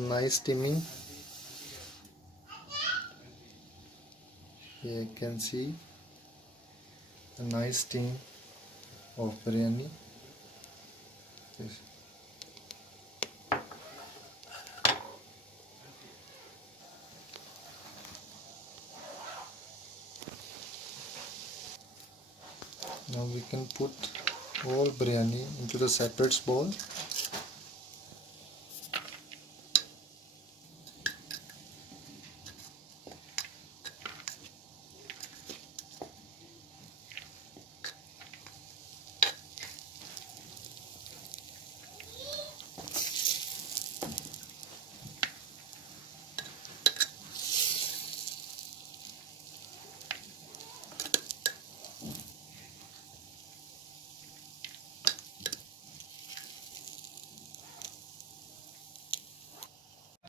nice steaming. Here you can see a nice steam of biryani. Yes. Now we can put all biryani into the separate bowl.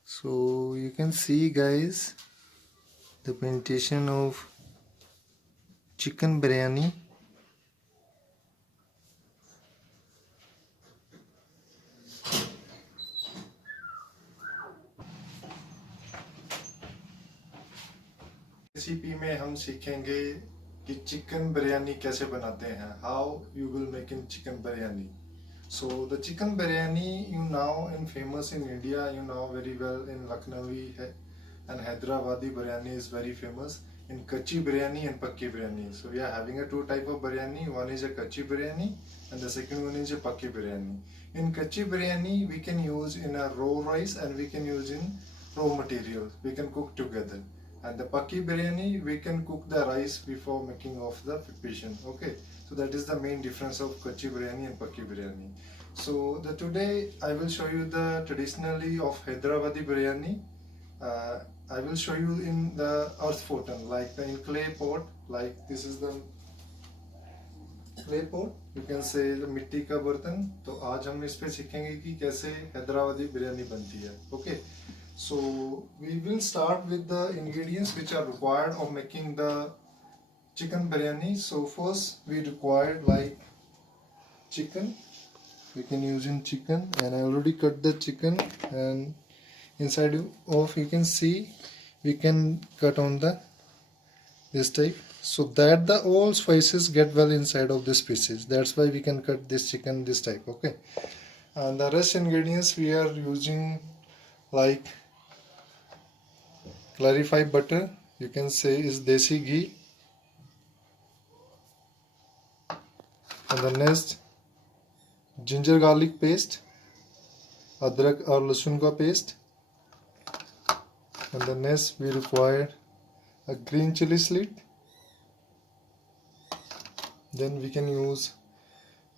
So you can see guys the presentation of chicken biryani. Recipe में हम सीखेंगे कि chicken biryani कैसे बनाते हैं. How you will make in chicken biryani. So the chicken biryani you now in famous in India, you know very well in Lucknowi and Hyderabadi biryani is very famous. In kachi biryani and pakki biryani. So we are having a two type of biryani. One is a kachi biryani and the second one is a pakki biryani. In kachi biryani we can use in a raw rice and we can use in raw material. We can cook together. And the pakki biryani we can cook the rice before making of the preparation. Okay. So that is the main difference of kachi biryani and pakki biryani. So today I will show you the traditionally of Hyderabadi biryani. I will show you in the earth fortan, like in clay pot, like this is the clay pot. You can say the मिट्टी का बर्तन. तो आज हम इस पे सीखेंगे कि कैसे हैदराबादी बिरयानी बनती है. Okay. So we will start with the ingredients which are required of making the chicken biryani. So first we require like chicken. We can use in chicken and I already cut the chicken, and inside of you can see we can cut on the this type so that the all spices get well inside of this pieces. That's why we can cut this chicken this type. Okay. And the rest ingredients we are using like clarified butter, you can say is desi ghee. And the next ginger garlic paste, अदरक और लहसुन का paste. And the next we require a green chili slit. Then we can use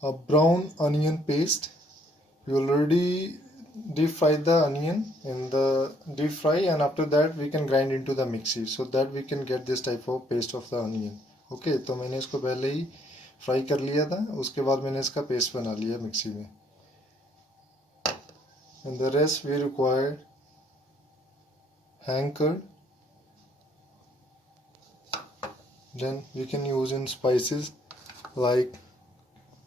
a brown onion paste. We already deep fry the onion in the deep fry, and after that we can grind into the mixie so that we can get this type of paste of the onion. Okay, तो मैंने इसको पहले ही fry कर लिया था, उसके बाद मैंने इसका पेस्ट बना लिया मिक्सी में. And the rest we require hang curd. Then we can use in spices like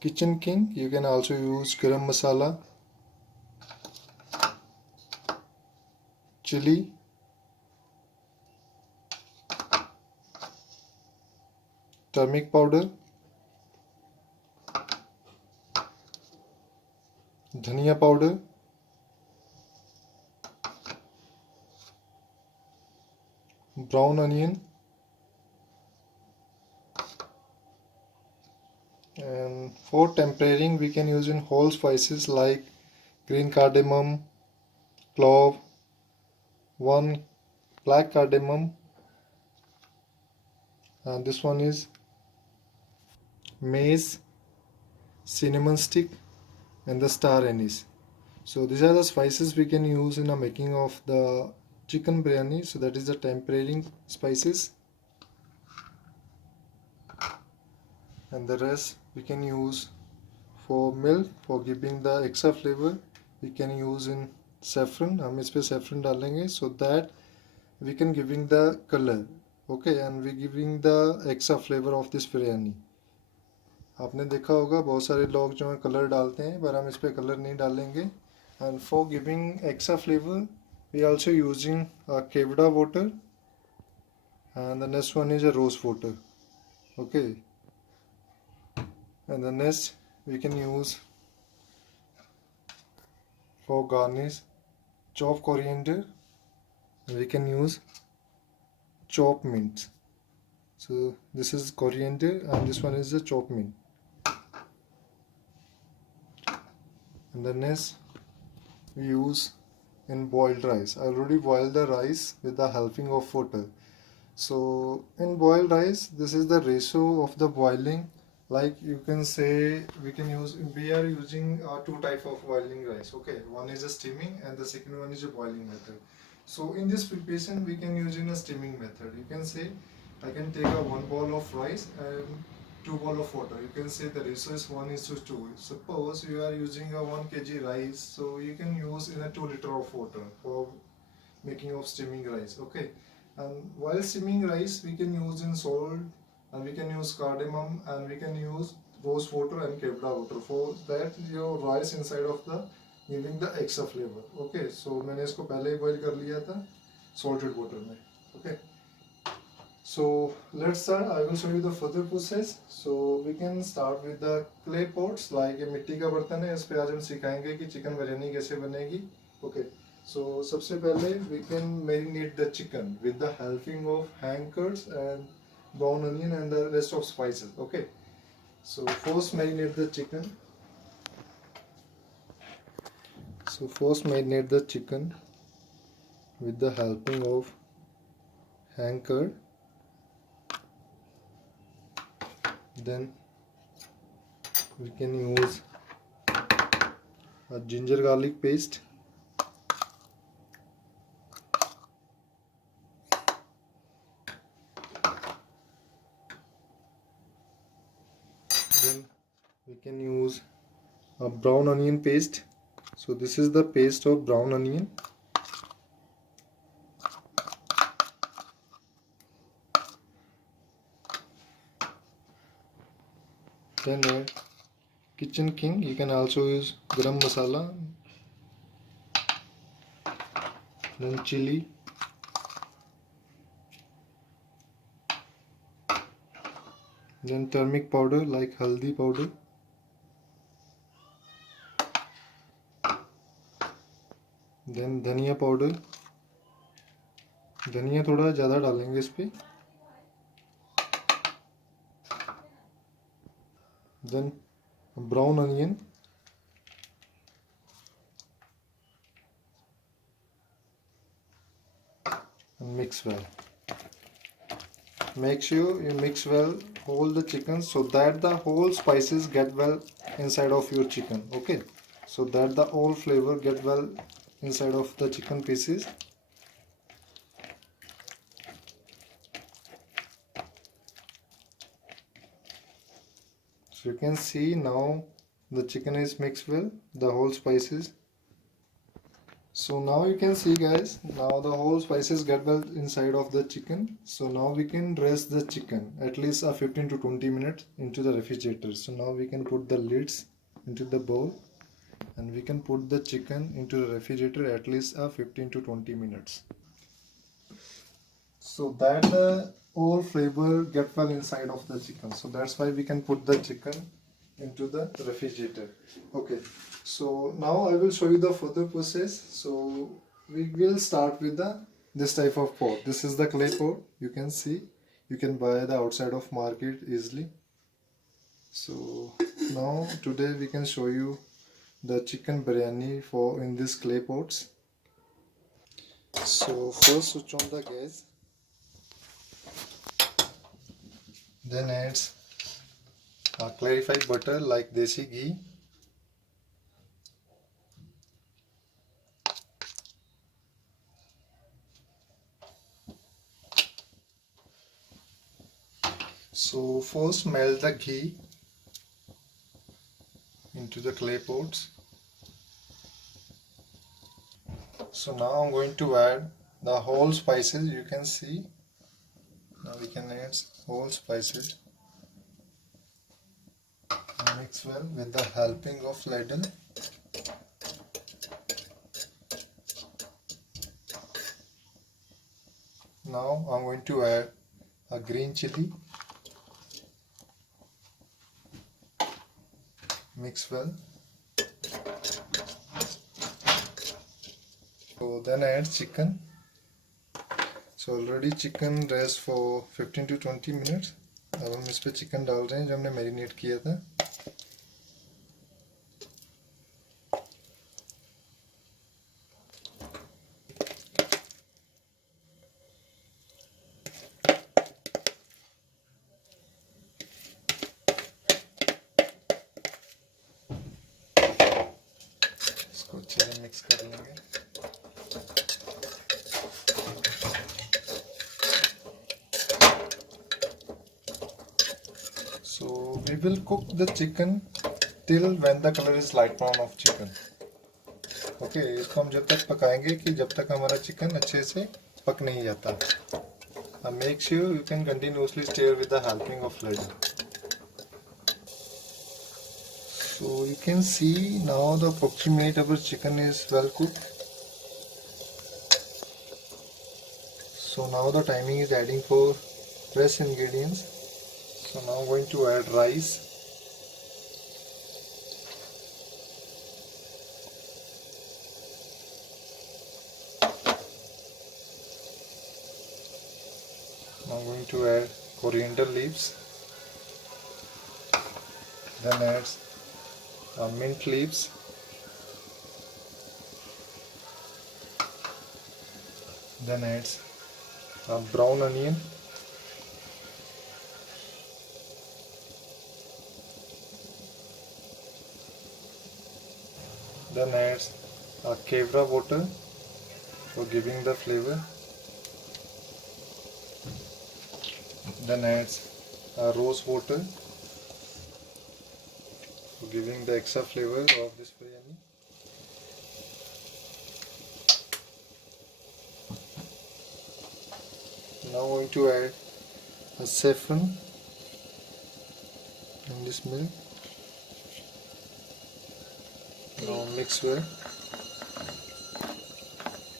Kitchen King. You can also use garam masala, chili, turmeric powder, dhania powder, brown onion, and for tempering we can use in whole spices like green cardamom, clove, one black cardamom, and this one is mace, cinnamon stick, and the star anise. So these are the spices we can use in the making of the chicken biryani. So that is the tempering spices, and the rest we can use for milk for giving the extra flavor. We can use in saffron. हम इस पे saffron डालेंगे so that we can giving the color. Okay, and we giving the extra flavor of this biryani. आपने देखा होगा बहुत सारे लोग जो है कलर डालते हैं, पर हम इस पे कलर नहीं डालेंगे. And for giving extra flavor we also using a Kevda water, and the next one is a rose water. Okay, and the next we can use for garnish chopped coriander, and we can use chopped mint. So this is coriander and this one is the chopped mint. And the next we use in boiled rice. I already boiled the rice with the helping of water. So in boiled rice, this is the ratio of the boiling. Like you can say, we are using two type of boiling rice. Okay, one is a steaming and the second one is a boiling method. So in this preparation, we can use in a steaming method. You can say, I can take a 1 bowl of rice and 2 bowl of water. You can say the ratio is 1:2. Suppose you are using a 1 kg rice, so you can use in a 2 liter of water for making of steaming rice. Okay, and while steaming rice we can use in salt, and we can use cardamom, and we can use rose water and kevda water for that your rice inside of the giving the extra flavor. Okay, so मैंने इसको पहले ही boil कर लिया था salted water में. Okay, so let's start. I will show you the further process. So we can start with the clay pots. Like ये मिट्टी का बर्तन है, इस पे आज हम सिखाएंगे कि चिकन बिरयानी कैसे बनेगी. Okay, so सबसे पहले we can marinate the chicken with the helping of hankers and brown onion and the rest of spices. Okay, so first marinate the chicken. So first marinate the chicken with the helping of hanker. Then we can use a ginger garlic paste. Then we can use a brown onion paste. So this is the paste of brown onion. Then add kitchen king. You can also use garam masala. Then chili. Then turmeric powder like haldi powder. Then धनिया powder. धनिया थोड़ा ज़्यादा डालेंगे इस पे. Then brown onion. And mix well. Make sure you mix well all the chicken so that the whole spices get well inside of your chicken. Okay, so that the all flavor get well inside of the chicken pieces. So you can see now the chicken is mixed well, the whole spices. So now you can see guys, now the whole spices get well inside of the chicken. So now we can rest the chicken at least 15 to 20 minutes into the refrigerator. So now we can put the lids into the bowl and we can put the chicken into the refrigerator at least 15 to 20 minutes. So that the all flavor get well inside of the chicken. So that's why we can put the chicken into the refrigerator. Okay, so now I will show you the further process. So we will start with this type of pot. This is the clay pot. You can see, you can buy the outside of market easily. So now today we can show you the chicken biryani for in this clay pots. So first switch on the gas, then add clarified butter like desi ghee. So first melt the ghee into the clay pots. So now I'm going to add the whole spices. You can see now we can add whole spices. Mix well with the helping of ladle. now I'm going to add a green chili. Mix well. So then add chicken. So already chicken rest for 15 to 20 minutes. अब हम इस पे chicken डाल रहे हैं जो हमने marinate किया था. इसको अच्छे से मिक्स कर लेंगे. So we will cook the chicken till when the color is light brown of chicken. Okay, इसको हम जब तक पकाएंगे कि जब तक हमारा चिकन अच्छे से पक नहीं जाता. Make sure you can continuously stir with the helping of ladle. So you can see now the approximate our chicken is well cooked. So now the timing is adding for fresh ingredients. So now I'm going to add rice. Now I'm going to add coriander leaves. Then add mint leaves. Then add brown onion. Then add kevra water for giving the flavor. Then add rose water for giving the extra flavor of this biryani. Now I'm going to add a saffron in this milk. Now mix well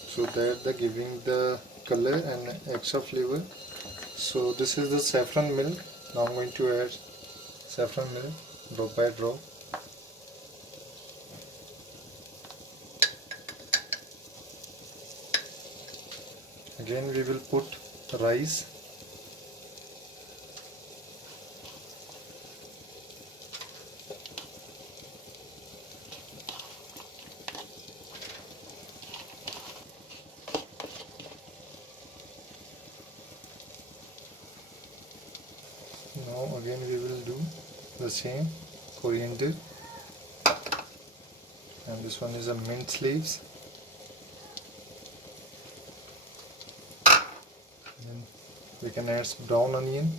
so that the giving the color and extra flavor. So this is the saffron milk. Now I'm going to add saffron milk drop by drop. Again we will put rice. Now again we will do the same coriander, and this one is a mint leaves. Then we can add some brown onion.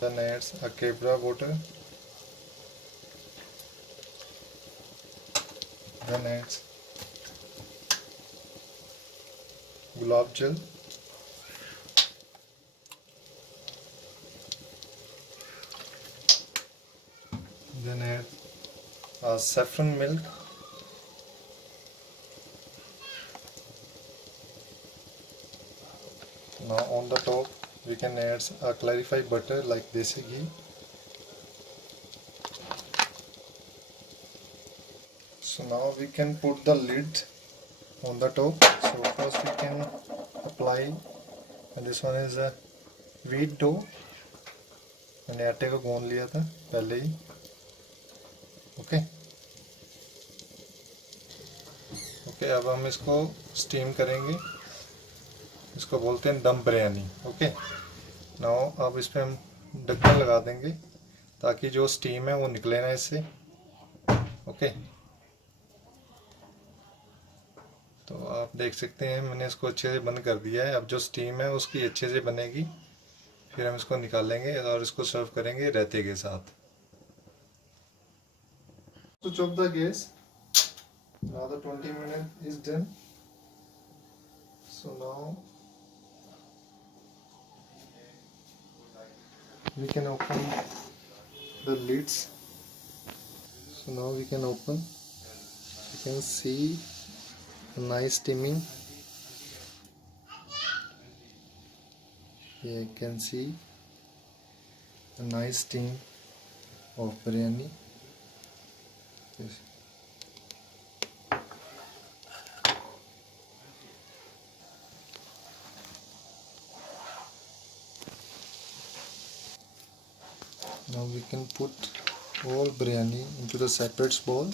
Then add a kevra water. Then add gulab jal. Then add saffron milk. Now on the top we can add a clarified butter like desi ghee. So now we can put the lid on the top. So first we can apply, and this one is a wheat dough. मैंने आटे को गूंद लिया था पहले ही. Okay okay, अब हम इसको स्टीम करेंगे. इसको बोलते हैं दम बिरयानी. ओके, नाउ अब इस पे हम ढक्कन लगा देंगे ताकि जो स्टीम है वो निकले ना इससे. ओके, तो आप देख सकते हैं मैंने इसको अच्छे से बंद कर दिया है. अब जो स्टीम है उसकी अच्छे से बनेगी, फिर हम इसको निकालेंगे और इसको सर्व करेंगे रायते के साथ. Switch off the gas. Now the 20 minutes is done. So now we can open the lids. So now we can open. You can see a nice steaming. Here you can see a nice steam of biryani. Yes. Now we can put all biryani into the separate bowl.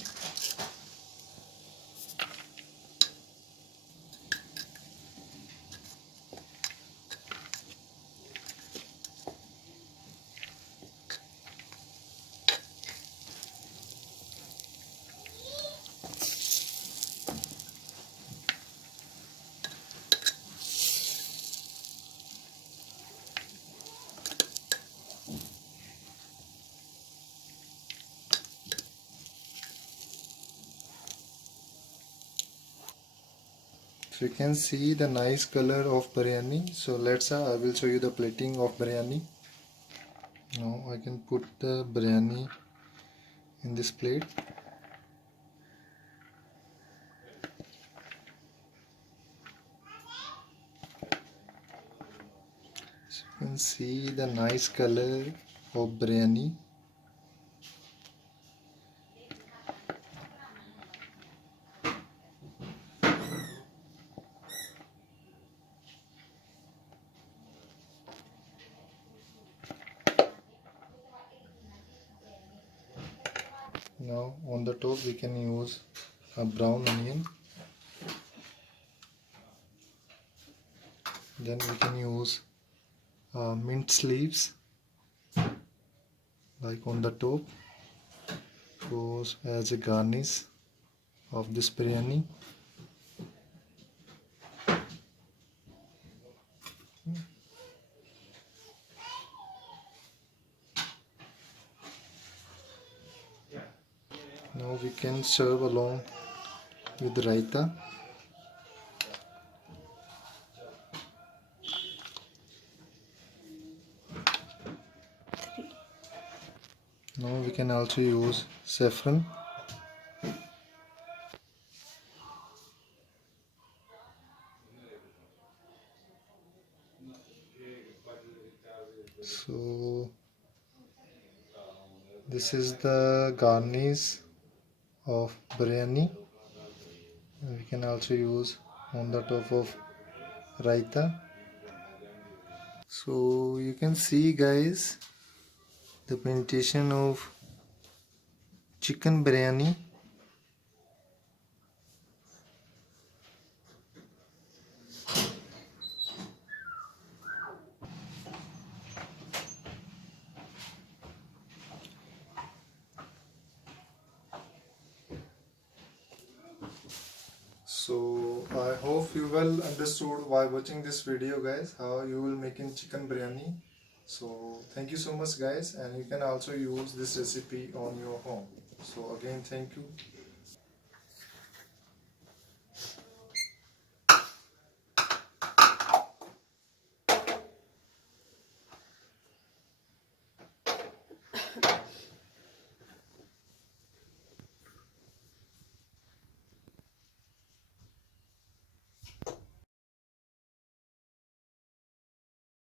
So you can see the nice color of biryani. So I will show you the plating of biryani. Now I can put the biryani in this plate. So you can see the nice color of biryani. Now on the top we can use a brown onion. Then we can use mint leaves like on the top, goes as a garnish of this biryani. Now we can serve along with raita. Now we can also use saffron. So this is the garnish of biryani. We can also use on the top of raita. So you can see guys the presentation of chicken biryani. So I hope you well understood while watching this video guys how you will making chicken biryani. So thank you so much guys, and you can also use this recipe on your home. So again thank you.